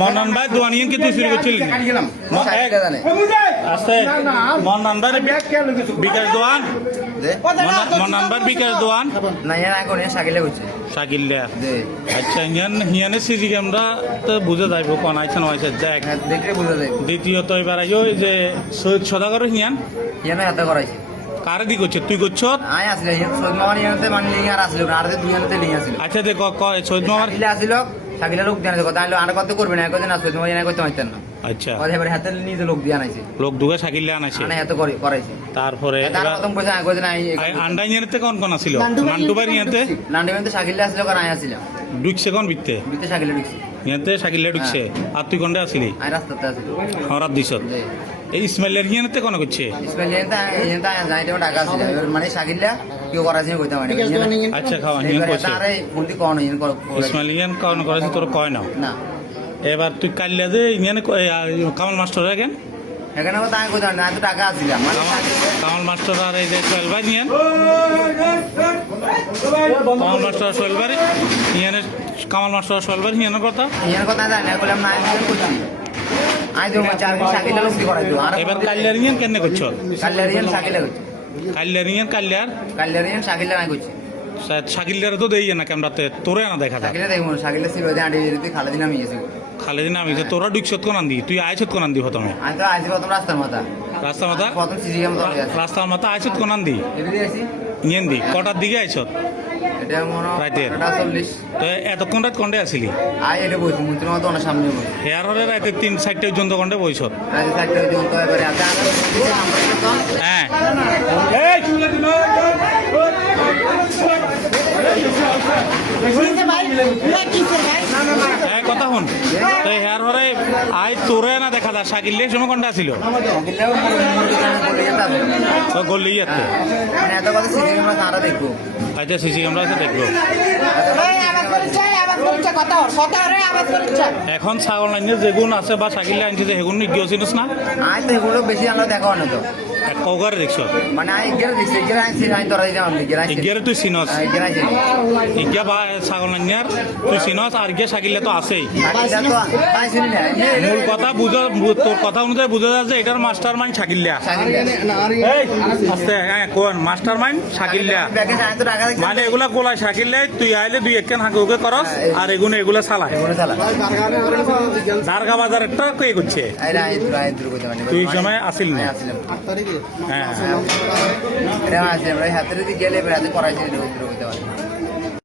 মন্নান ভাই দোয়ানিয়ান কে তুই শুরু করছিলি মন্নান ভাই বিকাশ দোয়ান মন্নান ভাই বিকাশ দোয়ান শাকিল আচ্ছা হিয়ানে সিজি ক্যামেরা তো বুঝে যাইব কোন আইছে নয়ছে দেখ দ্বিতীয়ত এবার আইও যে সৈয়দ সদাগর হিয়ান হাতে করাইছে কারে দি করছে তুই করছ আই আসলে সৈয়দ মামার ইয়াতে মানে লিং আর আসলো আর দুই ইয়াতে লিং আসলো আচ্ছা দেখ সৈয়দ মামার ইলা আসলো শাকিলা লোক দেন কথা আইলো আর কত করবে না একদিন আসলো তুমি জানা করতে পারতেন না আচ্ছা ওই এবারে হাতে নিজে লোক দিয়ে আনাইছে লোক দুগে শাকিল আনাইছে মানে এত করাইছে তারপরে তার প্রথম পয়সা একদিন আই আন্ডা নিয়াতে কোন কোন আছিল নান্টু ভাই নিয়াতে নান্ডু ভাই তো শাকিলা আসলো কারণ আই আসিলাম ঢুকছে কোন বিতে বিতে শাকিলা ঢুকছে নিয়াতে শাকিল ঢুকছে আর তুই কোনটা আসলি আই রাস্তাতে আসিল হরাত দিছত এই ইসমাইলের নিয়াতে কোন করছে ইসমাইল ইয়াতে যাইতে টাকা আছে মানে শাকিলা কি করাছে কইতা মানে আচ্ছা খাওয়া নিয়ে কইছে আরে বলতি কোন ইয়ান ইসমাইল ইয়ান কোন করাছে তোর কয় না না এবার তুই কাল্লা যে ইয়ানে কামাল মাস্টার কেন এখানে তো আমি কইতাম না এত টাকা আসিলাম মানে কামাল মাস্টার আর এই যে সোহেল ভাই নিয়েন কামাল মাস্টার সোহেল ভাই নিয়েন কামাল মাস্টার সোহেল ভাই নিয়েন কথা ইয়ার কথা জানি না বললাম না আমি কইছি আই তো চার শাকিলা লোক দি করাইলো আর এবার কাল্লার নিয়েন কেন করছো কাল্লারিয়ান শাকিলা কইছে কাল্লার নিয়েন কাল্লারিয়ান শাকিলা নাই কইছে শাকিলের তো দেই না ক্যামেরাতে তোরে না দেখা যায় শাকিলা দেখুন শাকিলা ছিল যে আড়ি দিতে খালা দিন আমি এসে খালেদিন আমি তোরা ঢুকছত কোন আনদি তুই আইছত কোন আনদি প্রথমে আমি তো আইছি প্রথম রাস্তার মাথা প্রথম সিজি ক্যামেরা রাস্তার মাথা আইছত কোন আনদি এদিকে আইছি নিয়েন দি কটার দিকে আইছত এটা মনে রাইতের 40 তো এতক্ষণ রাত কন্ডে আসিলি আই এটা বইছি মন্ত্রী মতো অনেক সামনে বই হেয়ার হলে রাতে 3-4টে পর্যন্ত কন্ডে বইছত আজ সাইডে দিন তো এবারে আছে হ্যাঁ কথা শুন তাই হেয়ার হরে আই তোরে না দেখা যায় শাকিলের সময় কোনটা ছিল গল্লি ইয়াতে মানে এত কথা সিজি ক্যামেরা সারা দেখবো আচ্ছা সিসি ক্যামেরা আছে দেখবো এখন ছাগল লাইনে যেগুন আছে বা শাকিল আনছে যে সেগুন গিয়েছিস না আই তো এগুলো বেশি আমরা দেখা হয় না তো কগারে দেখছ মানে আই গেলে দেখছি গেলে আইছি আই তোরা দিলাম গেলে গিয়ে তুই চিনস গেলে আইছি ইগিয়া বা ছাগল লাইনার তুই চিনস আর গিয়ে শাকিলে তো আছেই মূল কথা বুঝ তোর কথা অনুযায়ী বুঝা যায় যে এটার মাস্টার মাইন্ড শাকিল্লা আস্তে কোন মাস্টার মাইন্ড শাকিল্লা মানে এগুলা গোলা শাকিল্লে তুই আইলে দুই একখান হাঁকে উকে করস আর এগুলো এগুলা চালায় দারগা বাজার একটা কে করছে তুই সময় আসিল না হ্যাঁ হাতের গেলে করাইছে